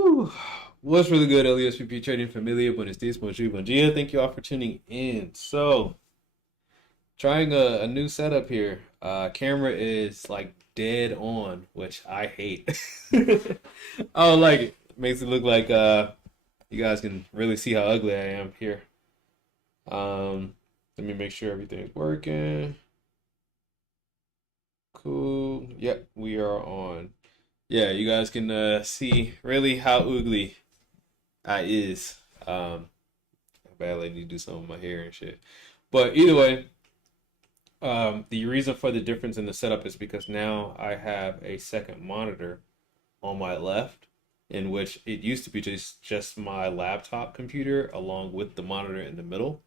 Whew. What's really good, LeSBP trading familia? Buenos dias, bonjour, bom dia. Thank you all for tuning in. So, trying a new setup here. Camera is like dead on, which I hate. I don't like it. Makes it look like you guys can really see how ugly I am here. Let me make sure everything's working. Cool. Yep, we are on. Yeah, you guys can see really how ugly I is. I badly need to do some of my hair and shit. But either way, the reason for the difference in the setup is because now I have a second monitor on my left, in which it used to be just my laptop computer along with the monitor in the middle,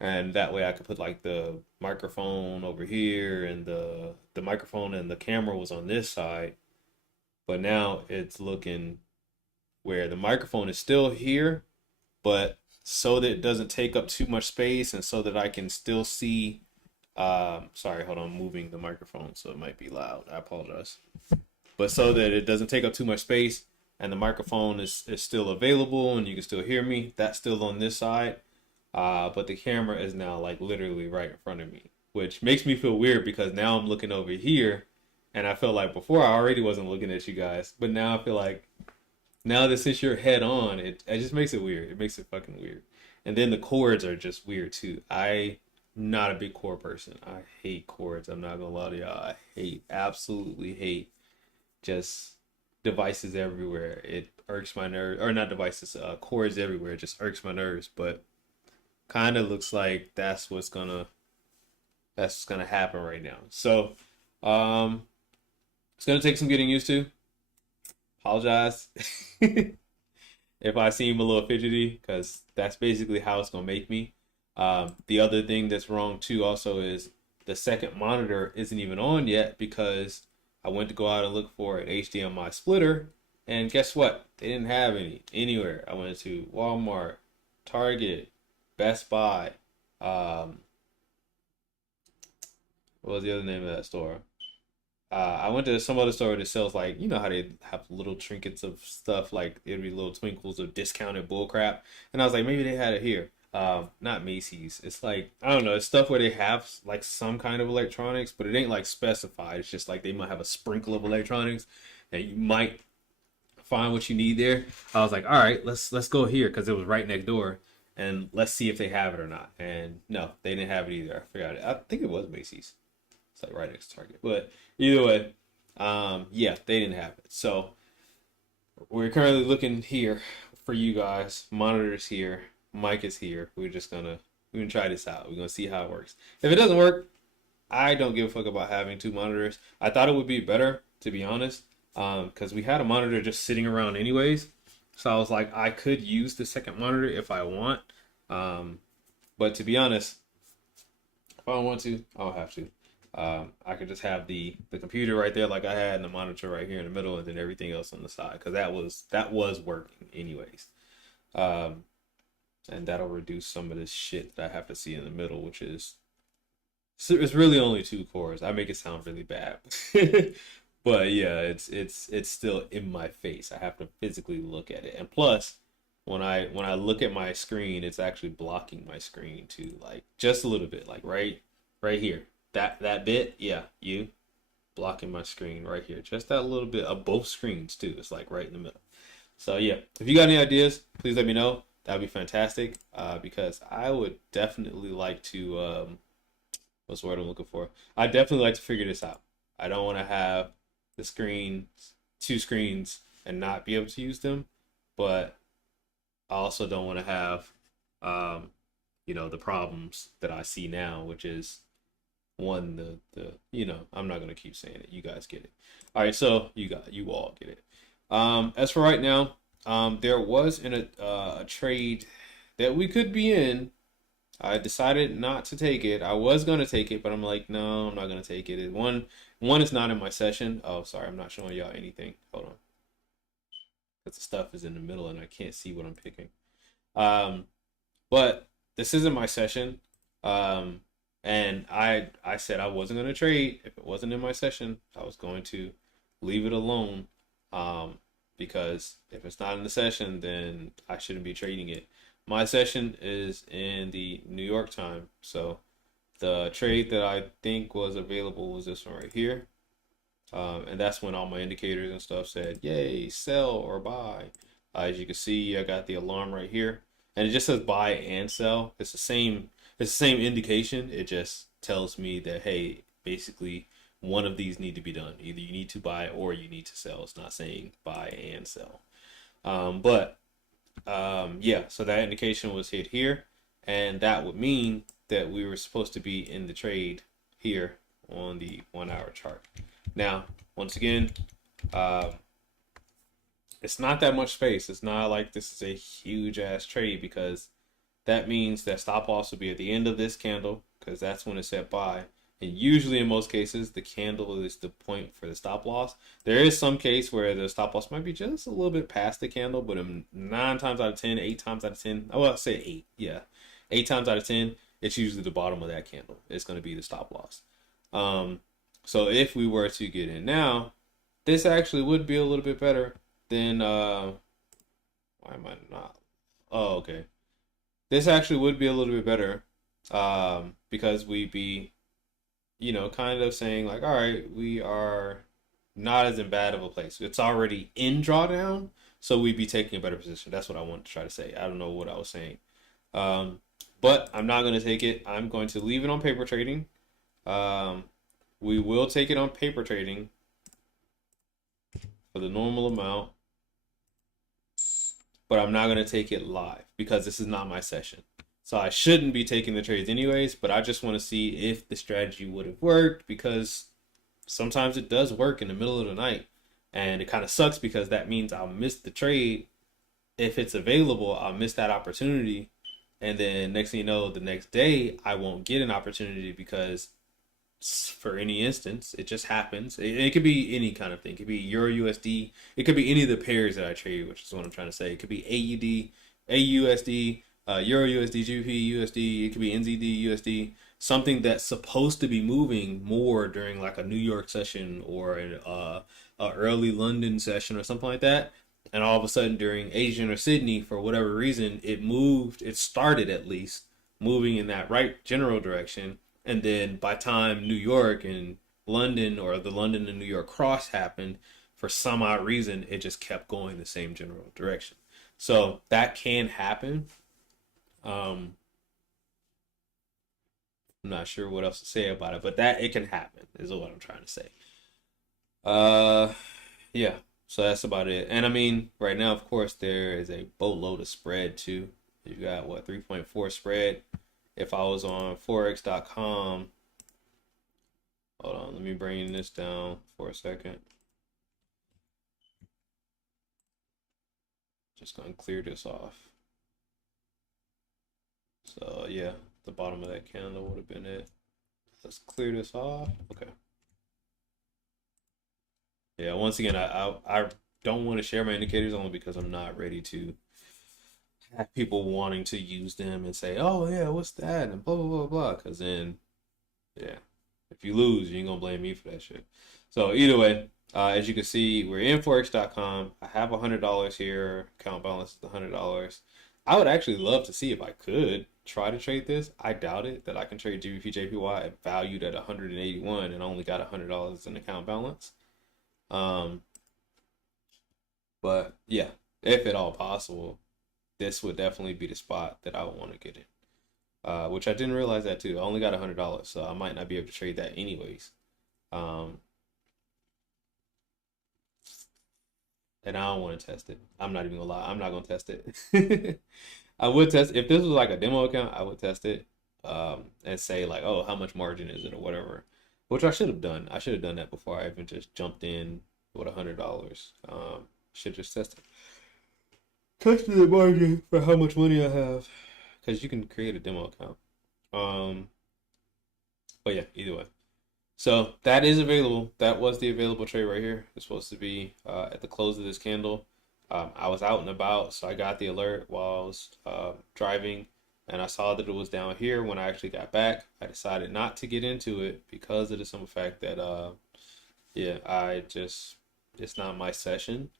and that way I could put like the microphone over here, and the microphone and the camera was on this side. But now it's looking where the microphone is still here, but so that it doesn't take up too much space and so that I can still see. Sorry, hold on, I'm moving the microphone, so it might be loud. I apologize. But so that it doesn't take up too much space and the microphone is still available and you can still hear me, that's still on this side. But the camera is now like literally right in front of me, which makes me feel weird because now I'm looking over here and I feel like before I already wasn't looking at you guys, but now I feel like now that since you're head on, it just makes it weird. It makes it fucking weird. And then the chords are just weird too. I'm not a big chord person. I hate chords. I'm not gonna lie to y'all. I absolutely hate just devices everywhere. It irks my nerves, or not devices, chords everywhere. It just irks my nerves. But kind of looks like that's gonna happen right now. So, um, it's gonna take some getting used to. Apologize if I seem a little fidgety, because that's basically how it's gonna make me. The other thing that's wrong too also is the second monitor isn't even on yet because I went to go out and look for an HDMI splitter, and guess what? They didn't have any anywhere. I went to Walmart, Target, Best Buy. Um, what was the other name of that store? I went to some other store that sells, like, you know how they have little trinkets of stuff, like it'd be little twinkles of discounted bullcrap, and I was like, maybe they had it here. Not Macy's. It's like, I don't know. It's stuff where they have like some kind of electronics, but it ain't like specified. It's just like they might have a sprinkle of electronics, and you might find what you need there. I was like, all right, let's go here because it was right next door, and let's see if they have it or not. And no, they didn't have it either. I forgot it. I think it was Macy's. It's like right next to Target. But either way, yeah, they didn't have it. So we're currently looking here for you guys. Monitors here, mic is here. We're gonna try this out. We're gonna see how it works. If it doesn't work, I don't give a fuck about having two monitors. I thought it would be better, to be honest, because we had a monitor just sitting around anyways. So I was like, I could use the second monitor if I want. Um, but to be honest, if I don't want to, I don't have to. I could just have the computer right there like I had, and the monitor right here in the middle, and then everything else on the side, because that was working anyways. Um, and that'll reduce some of this shit that I have to see in the middle, which is, so it's really only two cores. I make it sound really bad, but yeah, it's still in my face. I have to physically look at it, and plus, when I look at my screen, it's actually blocking my screen too, like just a little bit, like right here. That bit, yeah, you blocking my screen right here. Just that little bit of both screens too. It's like right in the middle. So yeah, if you got any ideas, please let me know. That'd be fantastic. Because I would definitely like to what's the word I'm looking for? I definitely like to figure this out. I don't want to have the screen, two screens, and not be able to use them, but I also don't want to have um, the problems that I see now, which is one, the I'm not gonna keep saying it. You guys get it. All right, so you all get it. As for right now, there was a trade that we could be in. I decided not to take it. I was gonna take it, but I'm like, no, I'm not gonna take it. One is not in my session. Oh, sorry, I'm not showing y'all anything. Hold on, because the stuff is in the middle and I can't see what I'm picking. Um, but this isn't my session. Um, and I said I wasn't gonna trade if it wasn't in my session. I was going to leave it alone. Um, because if it's not in the session, then I shouldn't be trading it. My session is in the New York time, so the trade that I think was available was this one right here. And that's when all my indicators and stuff said, yay, sell or buy. As you can see, I got the alarm right here. And it just says buy and sell. It's the same indication. It just tells me that, hey, basically one of these need to be done. Either you need to buy or you need to sell. It's not saying buy and sell. Yeah, so that indication was hit here. And that would mean that we were supposed to be in the trade here on the 1 hour chart. Now, once again, it's not that much space. It's not like this is a huge ass trade, because that means that stop loss will be at the end of this candle, because that's when it's set buy. And usually in most cases, the candle is the point for the stop loss. There is some case where the stop loss might be just a little bit past the candle, but 9 times out of 10, 8 times out of 10, well, I'll say 8, yeah. 8 times out of 10, it's usually the bottom of that candle. It's going to be the stop loss. So if we were to get in now, this actually would be a little bit better than, why am I not? Oh, okay. This actually would be a little bit better, because we'd be, kind of saying like, all right, we are not as in bad of a place. It's already in drawdown, so we'd be taking a better position. That's what I want to try to say. I don't know what I was saying. But I'm not going to take it. I'm going to leave it on paper trading. We will take it on paper trading for the normal amount, but I'm not going to take it live because this is not my session. So I shouldn't be taking the trades anyways, but I just want to see if the strategy would have worked, because sometimes it does work in the middle of the night, and it kind of sucks because that means I'll miss the trade. If it's available, I'll miss that opportunity. And then next thing you know, the next day, I won't get an opportunity because for any instance, it just happens. It could be any kind of thing. It could be Euro USD. It could be any of the pairs that I trade, which is what I'm trying to say. It could be AUD, AUSD, Euro USD, GBP USD. It could be NZD USD. Something that's supposed to be moving more during like a New York session or a early London session or something like that. And all of a sudden during Asian or Sydney, for whatever reason, it started at least moving in that right general direction. And then by time New York and London, or the London and New York cross happened, for some odd reason, it just kept going the same general direction. So that can happen. I'm not sure what else to say about it, but that it can happen is what I'm trying to say. Uh, yeah. So that's about it. And I mean, right now, of course, there is a boatload of spread too. You got what, 3.4 spread. If I was on Forex.com, hold on, let me bring this down for a second. Just gonna clear this off. So yeah, the bottom of that candle would have been it. Let's clear this off. Okay. Yeah, once again, I don't want to share my indicators only because I'm not ready to have people wanting to use them and say, oh yeah, what's that? And blah blah blah blah. Because then, yeah, if you lose, you ain't gonna blame me for that shit. So either way, as you can see, we're in Forex.com. I have $100 here. Account balance is $100. I would actually love to see if I could try to trade this. I doubt it that I can trade GBP JPY valued at 181 and only got $100 in account balance. But yeah, if at all possible, this would definitely be the spot that I would want to get in. Which I didn't realize that too. I only got $100, so I might not be able to trade that anyways. And I don't want to test it. I'm not even gonna lie. I'm not gonna test it. I would test if this was like a demo account. I would test it, and say like, oh, how much margin is it or whatever, which I should have done. I should have done that before I even just jumped in with $100. Should just tested the margin for how much money I have, because you can create a demo account. But yeah, either way. So that is available. That was the available trade right here. It's supposed to be at the close of this candle. I was out and about, so I got the alert while I was driving, and I saw that it was down here. When I actually got back, I decided not to get into it because of the simple fact that, yeah, it's not my session.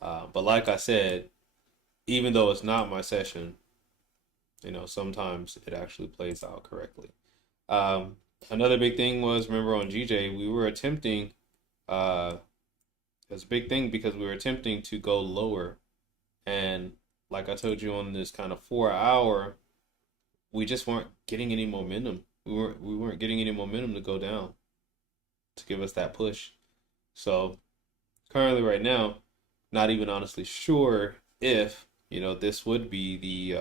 But like I said, even though it's not my session, sometimes it actually plays out correctly. Um, Another big thing was, remember on GJ, we were attempting, uh, it was a big thing because we were attempting to go lower. And like I told you on this kind of 4 hour, we just weren't getting any momentum. We weren't getting any momentum to go down to give us that push. So currently right now, not even honestly sure if, this would be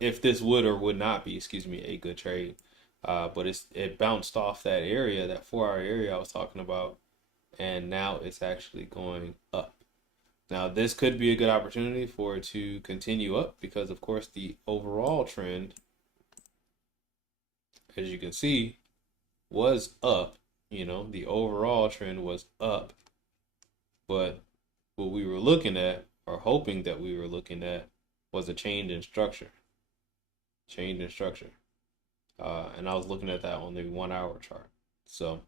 if this would or would not be, excuse me, a good trade. But it bounced off that area, that 4 hour area I was talking about, and now it's actually going up. Now, this could be a good opportunity for it to continue up because, of course, the overall trend, as you can see, was up. The overall trend was up. But what we were looking at, or hoping that we were looking at, was a change in structure. Change in structure. And I was looking at that on the 1 hour chart. So,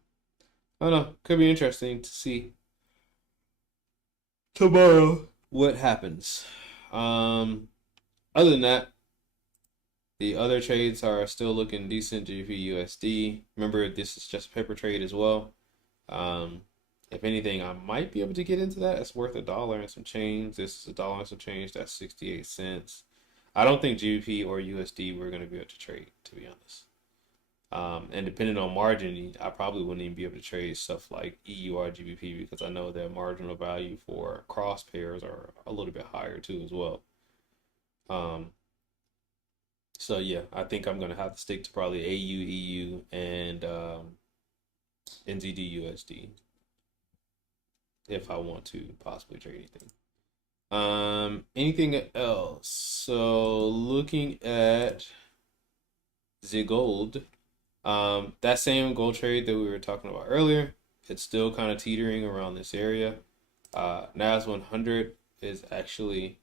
I don't know. Could be interesting to see tomorrow what happens. Other than that, the other trades are still looking decent. GBP USD. Remember, this is just a paper trade as well. Um, if anything, I might be able to get into that. It's worth $1 and some change. This is $1 and some change. That's 68 cents. I don't think GBP or USD we're going to be able to trade, to be honest. And depending on margin, I probably wouldn't even be able to trade stuff like EUR GBP because I know that marginal value for cross pairs are a little bit higher too as well. Um, so yeah, I think I'm gonna have to stick to probably AU, EU, and NZD USD if I want to possibly trade anything. Anything else? So looking at the gold. That same gold trade that we were talking about earlier, it's still kind of teetering around this area. NAS 100 is actually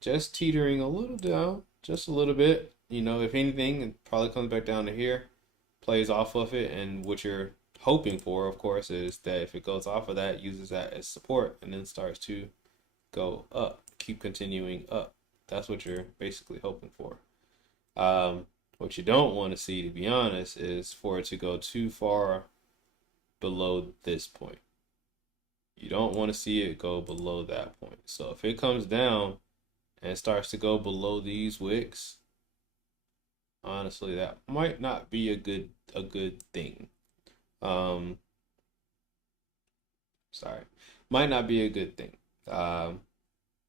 just teetering a little down, just a little bit. If anything, it probably comes back down to here, plays off of it, and what you're hoping for, of course, is that if it goes off of that, uses that as support, and then starts to go up, keep continuing up. That's what you're basically hoping for. What you don't want to see, to be honest, is for it to go too far below this point. You don't want to see it go below that point. So if it comes down and starts to go below these wicks, honestly, that might not be a good thing. Um, Sorry, might not be a good thing.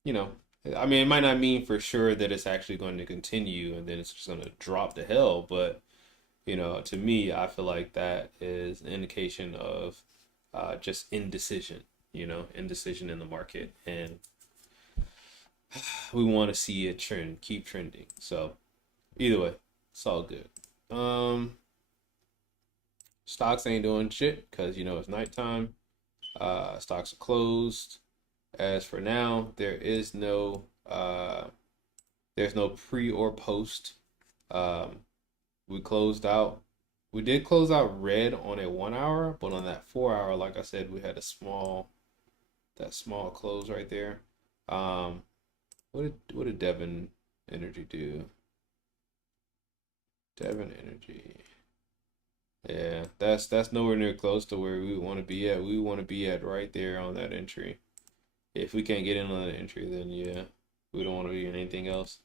You know, I mean, it might not mean for sure that it's actually going to continue and then it's just going to drop to hell, but to me, I feel like that is an indication of just indecision, indecision in the market, and we want to see it trend, keep trending. So either way, it's all good. Um, Stocks ain't doing shit because it's nighttime. Stocks are closed. As for now, there's no pre or post. Um, we closed out. We did close out red on a 1 hour, but on that 4 hour, like I said, we had that small close right there. Um, what did Devon Energy do? Devon Energy. Yeah, that's nowhere near close to where we want to be at. We want to be at right there on that entry. If we can't get in on that entry, then yeah, we don't want to be in anything else.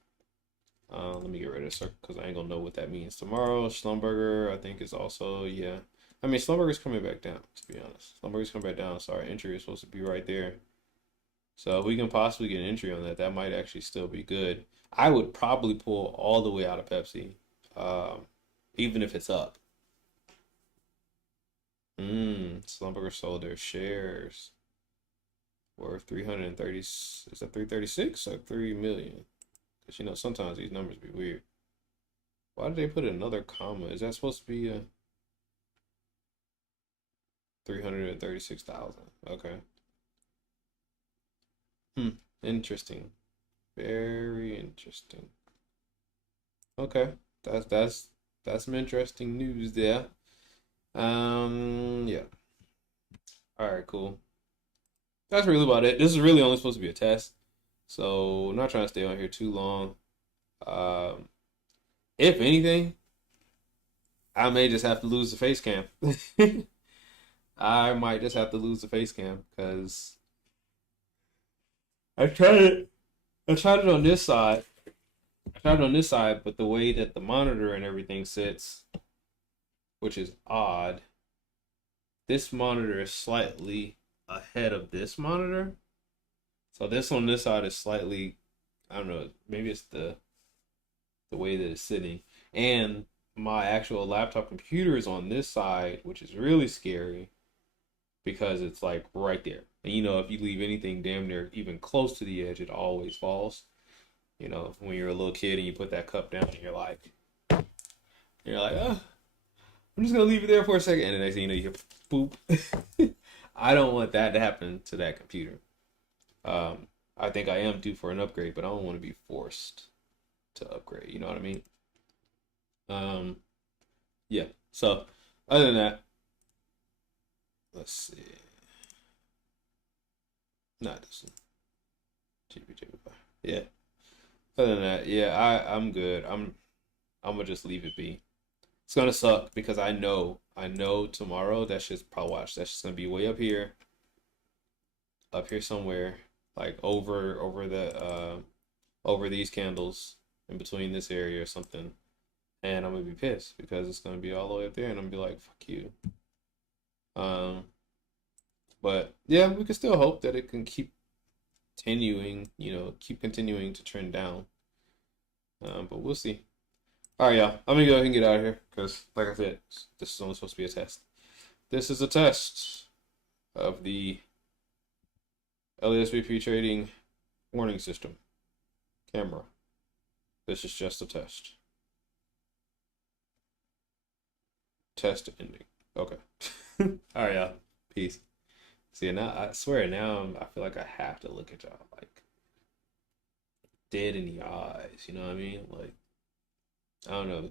Let me get rid of circle because I ain't gonna know what that means tomorrow. Schlumberger, I think is also, yeah. I mean, Schlumberger's coming back down, to be honest. Schlumberger's coming back down, so our entry is supposed to be right there. So if we can possibly get an entry on that, that might actually still be good. I would probably pull all the way out of Pepsi, um, even if it's up. Schlumberger sold their shares worth 330. Is that 336 or 3 million? Because sometimes these numbers be weird. Why did they put another comma? Is that supposed to be a 336,000? Okay. Interesting. Very interesting. Okay. That's some interesting news there. Yeah. All right, cool. that's really about it. This is really only supposed to be a test, so I'm not trying to stay on here too long. Um, if anything, I may just have to lose the face cam. I might just have to lose the face cam because I tried it. I tried it on this side. I tried it on this side, but the way that the monitor and everything sits, which is odd, this monitor is slightly ahead of this monitor. So this on this side is slightly, I don't know, maybe it's the way that it's sitting. And my actual laptop computer is on this side, which is really scary because it's like right there. And you know, if you leave anything damn near even close to the edge, it always falls. You know, when you're a little kid and you put that cup down and you're like, oh, I'm just gonna leave it there for a second, and the next thing you know, you hear boop. I don't want that to happen to that computer. I think I am due for an upgrade, but I don't want to be forced to upgrade. You know what I mean? Um, yeah. So other than that, let's see. Not this one. Yeah. Other than that, yeah, I'm good. I'm gonna just leave it be. It's gonna suck because I know tomorrow that shit's probably watch. That shit's gonna be way up here somewhere, like over the over these candles in between this area or something. And I'm gonna be pissed because it's gonna be all the way up there, and I'm gonna be like, fuck you. Um, but yeah, we can still hope that it can keep continuing, keep continuing to trend down. But we'll see. All right, y'all. I'm gonna go ahead and get out of here because, like I said, this is only supposed to be a test. This is a test of the LeSBP trading warning system camera. This is just a test. Test ending. Okay. All right, y'all. Peace. See, now I swear now I feel like I have to look at y'all like dead in the eyes. You know what I mean? Like I don't know.